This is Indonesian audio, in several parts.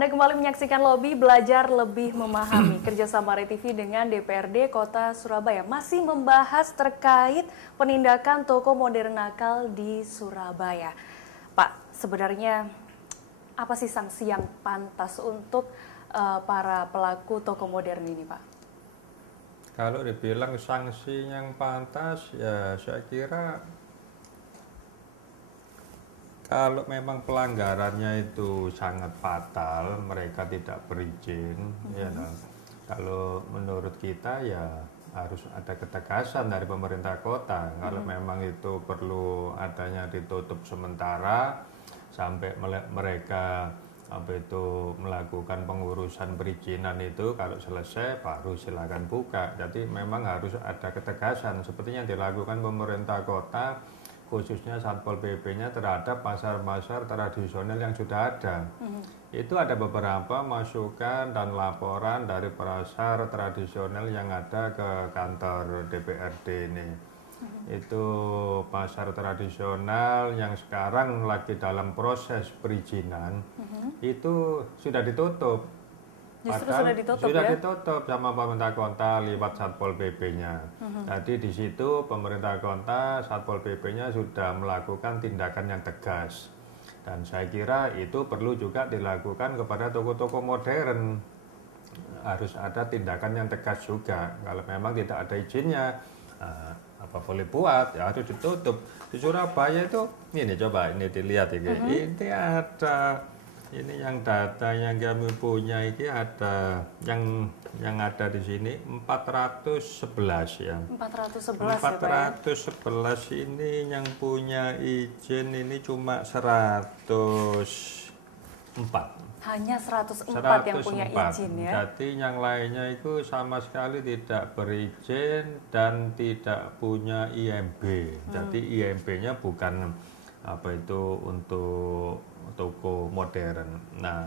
Anda kembali menyaksikan Lobby Belajar Lebih Memahami kerjasama RTV dengan DPRD Kota Surabaya masih membahas terkait penindakan toko modern nakal di Surabaya. Pak, sebenarnya apa sih sanksi yang pantas untuk para pelaku toko modern ini, Pak? Kalau dibilang sanksi yang pantas, ya saya kira kalau memang pelanggarannya itu sangat fatal, mereka tidak berizin, ya kan. Kalau menurut kita ya harus ada ketegasan dari pemerintah kota. Kalau memang itu perlu adanya ditutup sementara sampai mereka melakukan pengurusan perizinan itu, kalau selesai baru silakan buka. Jadi memang harus ada ketegasan seperti yang dilakukan pemerintah kota, khususnya Satpol PP-nya terhadap pasar-pasar tradisional yang sudah ada. Itu ada beberapa masukan dan laporan dari pasar tradisional yang ada ke kantor DPRD ini. Itu pasar tradisional yang sekarang lagi dalam proses perizinan, itu sudah ditutup. Justru sudah ditutup sudah ya? ditutup sama pemerintah kota lewat Satpol PP-nya. Jadi di situ pemerintah kota, Satpol PP-nya sudah melakukan tindakan yang tegas. Dan saya kira itu perlu juga dilakukan kepada toko-toko modern. Harus ada tindakan yang tegas juga. Kalau memang tidak ada izinnya, apa boleh buat, ya harus ditutup. Di Surabaya itu, ini coba ini dilihat ini. Ini ada. Ini yang data yang kami punya ini ada yang ada di sini 411 ya. 411 ya, Pak ya? 411 ini yang punya izin ini cuma 104. Hanya 104 yang punya izin ya? Jadi yang lainnya itu sama sekali tidak berizin dan tidak punya IMB. Jadi IMB-nya bukan untuk toko modern. Nah,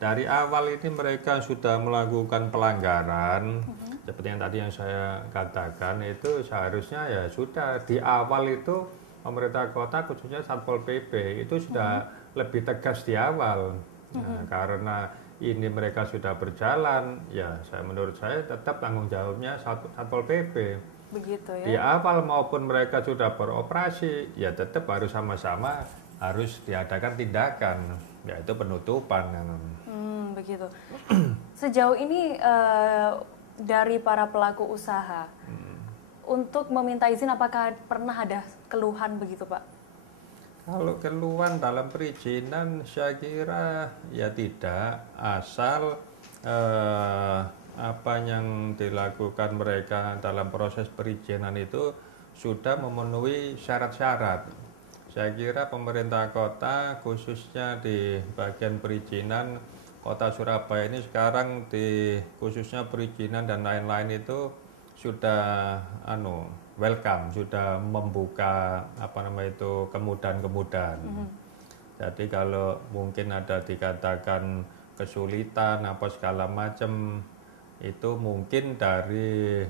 dari awal ini mereka sudah melakukan pelanggaran, seperti yang tadi yang saya katakan, itu seharusnya ya sudah di awal itu pemerintah kota khususnya Satpol PP itu sudah lebih tegas di awal. Nah, karena ini mereka sudah berjalan, ya menurut saya tetap tanggung jawabnya Satpol PP. Begitu ya? Di awal maupun mereka sudah beroperasi, ya tetap harus sama-sama harus diadakan tindakan, yaitu penutupan. Begitu. Sejauh ini dari para pelaku usaha untuk meminta izin, apakah pernah ada keluhan begitu, Pak? Kalau keluhan dalam perizinan, saya kira ya tidak, asal apa yang dilakukan mereka dalam proses perizinan itu sudah memenuhi syarat-syarat. Saya kira pemerintah kota khususnya di bagian perizinan Kota Surabaya ini sekarang khususnya perizinan dan lain-lain itu sudah welcome, sudah membuka kemudahan-kemudahan. Jadi kalau mungkin ada dikatakan kesulitan apa segala macam, itu mungkin dari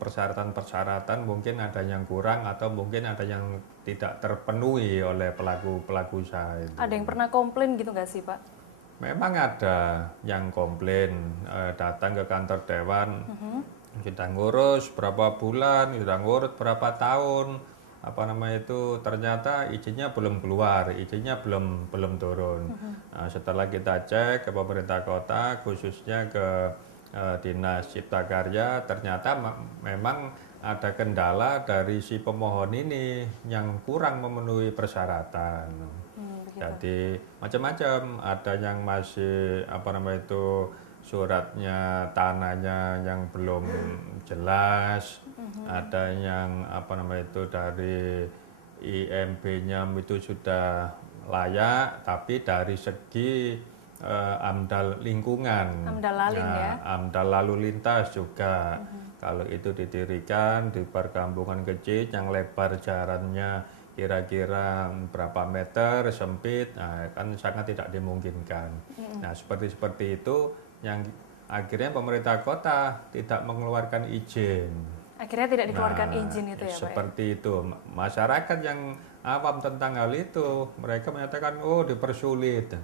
persyaratan-persyaratan mungkin ada yang kurang atau mungkin ada yang tidak terpenuhi oleh pelaku usaha itu. Ada yang pernah komplain gitu nggak sih, Pak? Memang ada yang komplain, datang ke kantor dewan, sudah ngurus berapa bulan, sudah ngurus berapa tahun, ternyata izinnya belum keluar, izinnya belum turun. Nah, setelah kita cek ke pemerintah kota, khususnya ke Dinas Cipta Karya, ternyata memang ada kendala dari si pemohon ini yang kurang memenuhi persyaratan. Jadi macam-macam, ada yang masih suratnya tanahnya yang belum jelas, ada yang dari IMB-nya itu sudah layak, tapi dari segi AMDAL lingkungan, AMDAL lalu lintas juga. Kalau itu didirikan di perkampungan kecil yang lebar jalannya kira-kira berapa meter, sempit, kan sangat tidak dimungkinkan. Nah, seperti itu yang akhirnya pemerintah kota tidak mengeluarkan izin. Akhirnya tidak dikeluarkan izin itu ya Pak? Seperti itu. Masyarakat yang awam tentang hal itu, mereka menyatakan, oh dipersulit.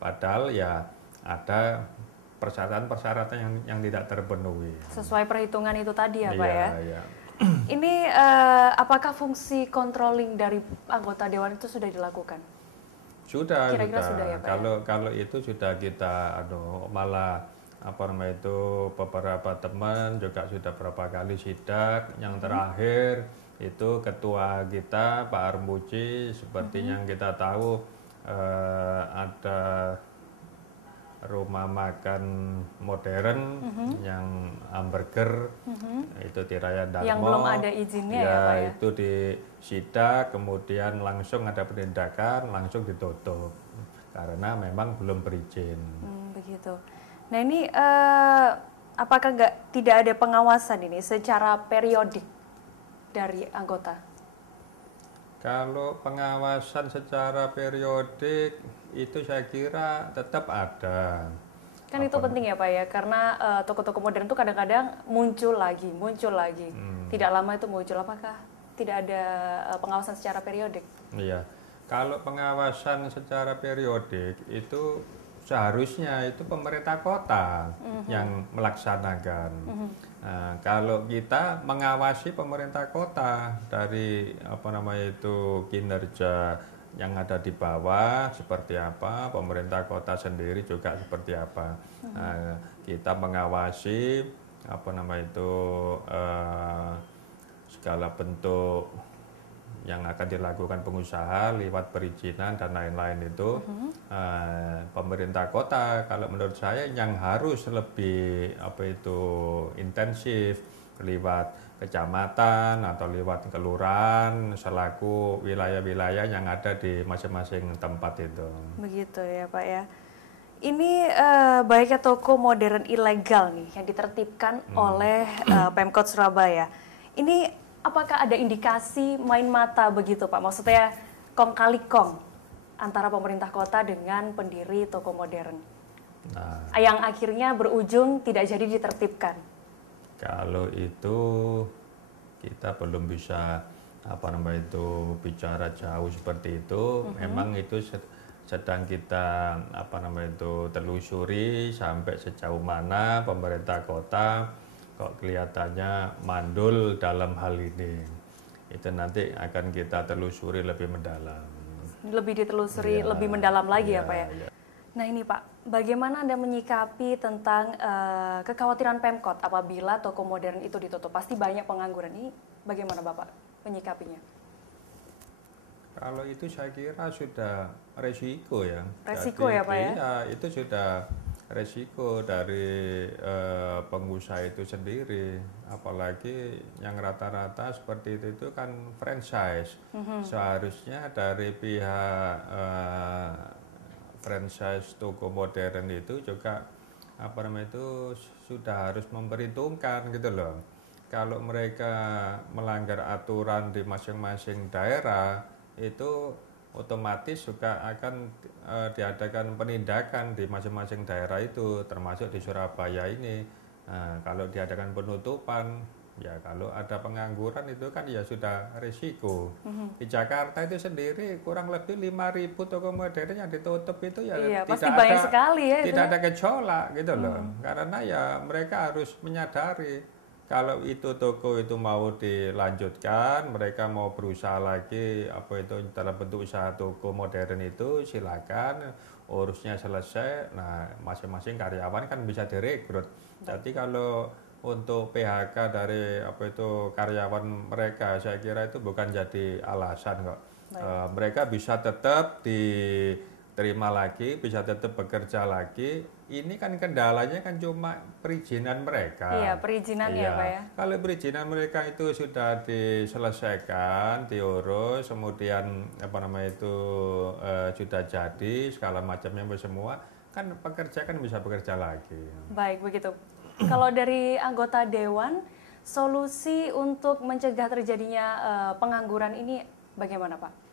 Padahal ya ada persyaratan-persyaratan yang tidak terpenuhi. Sesuai perhitungan itu tadi ya Pak ya? Iya. Ini apakah fungsi controlling dari anggota Dewan itu sudah dilakukan? Sudah, Kira-kira sudah ya Pak? Kalau itu sudah kita, malah beberapa teman juga sudah berapa kali sidak. Yang terakhir itu ketua kita Pak Armuji, seperti yang kita tahu ada rumah makan modern yang hamburger itu di Raya Darmo, yang belum ada izinnya ya Pak ya? Itu disidak, kemudian langsung ada penindakan, langsung ditutup karena memang belum berizin. Begitu. Nah ini apakah tidak ada pengawasan ini secara periodik dari anggota? Kalau pengawasan secara periodik itu saya kira tetap ada. Kan itu penting ya Pak ya, karena toko-toko modern itu kadang-kadang muncul lagi. Tidak lama itu muncul, apakah tidak ada pengawasan secara periodik? Iya, kalau pengawasan secara periodik itu seharusnya itu pemerintah kota yang melaksanakan. Nah, kalau kita mengawasi pemerintah kota dari kinerja yang ada di bawah seperti apa, pemerintah kota sendiri juga seperti apa. Nah, kita mengawasi segala bentuk yang akan dilakukan pengusaha lewat perizinan dan lain-lain itu pemerintah kota kalau menurut saya yang harus lebih intensif lewat kecamatan atau lewat kelurahan selaku wilayah-wilayah yang ada di masing-masing tempat itu. Begitu ya Pak ya. Ini banyaknya toko modern ilegal nih yang ditertibkan oleh Pemkot Surabaya. Ini apakah ada indikasi main mata begitu Pak? Maksudnya kong kali kong antara pemerintah kota dengan pendiri toko modern, yang akhirnya berujung tidak jadi ditertibkan. Kalau itu kita belum bisa bicara jauh seperti itu. Memang itu sedang kita telusuri sampai sejauh mana pemerintah kota kok kelihatannya mandul dalam hal ini. Itu nanti akan kita telusuri lebih mendalam. Lebih ditelusuri lebih mendalam lagi ya Pak ya? Ya. Nah ini Pak, bagaimana Anda menyikapi tentang kekhawatiran Pemkot apabila toko modern itu ditutup? Pasti banyak pengangguran. Ini bagaimana Bapak menyikapinya? Kalau itu saya kira sudah resiko ya. Resiko ya Pak ya? Iya, itu sudah resiko dari pengusaha itu sendiri, apalagi yang rata-rata seperti itu kan franchise. Seharusnya dari pihak franchise toko modern itu juga sudah harus memperhitungkan gitu loh. Kalau mereka melanggar aturan di masing-masing daerah itu otomatis juga akan diadakan penindakan di masing-masing daerah itu, termasuk di Surabaya ini. Nah, kalau diadakan penutupan, ya kalau ada pengangguran itu kan ya sudah risiko. Di Jakarta itu sendiri kurang lebih 5.000 toko modern yang ditutup itu ya iya, tidak pasti banyak sekali ya. Tidak ada gejolak gitu loh. Karena ya mereka harus menyadari kalau itu toko itu mau dilanjutkan, mereka mau berusaha lagi dalam bentuk usaha toko modern itu silakan, urusnya selesai. Nah, masing-masing karyawan kan bisa direkrut. Jadi kalau untuk PHK dari karyawan mereka, saya kira itu bukan jadi alasan kok. Mereka bisa tetap diterima lagi, bisa tetap bekerja lagi. Ini kan kendalanya kan cuma perizinan mereka. Iya, perizinan ya Pak ya. Kalau perizinan mereka itu sudah diselesaikan, diurus, kemudian sudah jadi segala macamnya semua, kan pekerja kan bisa bekerja lagi. Baik, begitu. Kalau dari anggota Dewan, solusi untuk mencegah terjadinya pengangguran ini bagaimana Pak?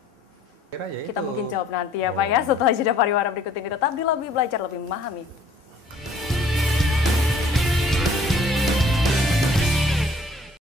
Ya kita mungkin jawab nanti ya Pak ya, setelah jeda pariwara berikut ini. Tetap di Lobby Belajar Lebih Memahami.